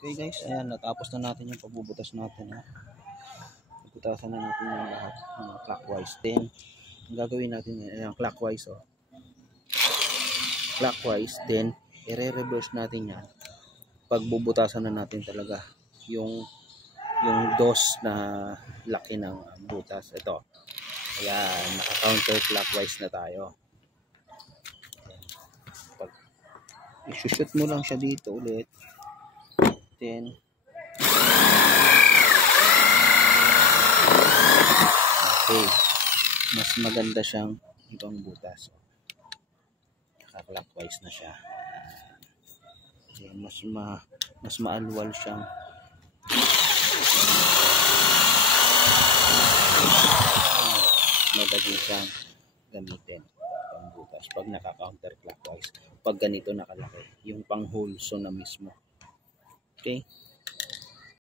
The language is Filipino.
Okay guys, ayan, natapos na natin yung pagbubutas natin. Bubutasan na natin yung lahat clockwise. Then, ang gagawin natin, ayan, clockwise. Clockwise, then, i-reverse natin yan. Pagbubutasan na natin talaga yung dos na laki ng butas. Ito. Ayan, naka-counterclockwise na tayo. Pag i-shoot mo lang siya dito ulit. Then, okay, mas maganda siyang ibang butas. Naka-clockwise na siya. Then, mas maalwal siyang madali siyang gamitin pang butas pag naka-counterclockwise. Pag ganito nakalaki, yung pang hulso na mismo. Okay?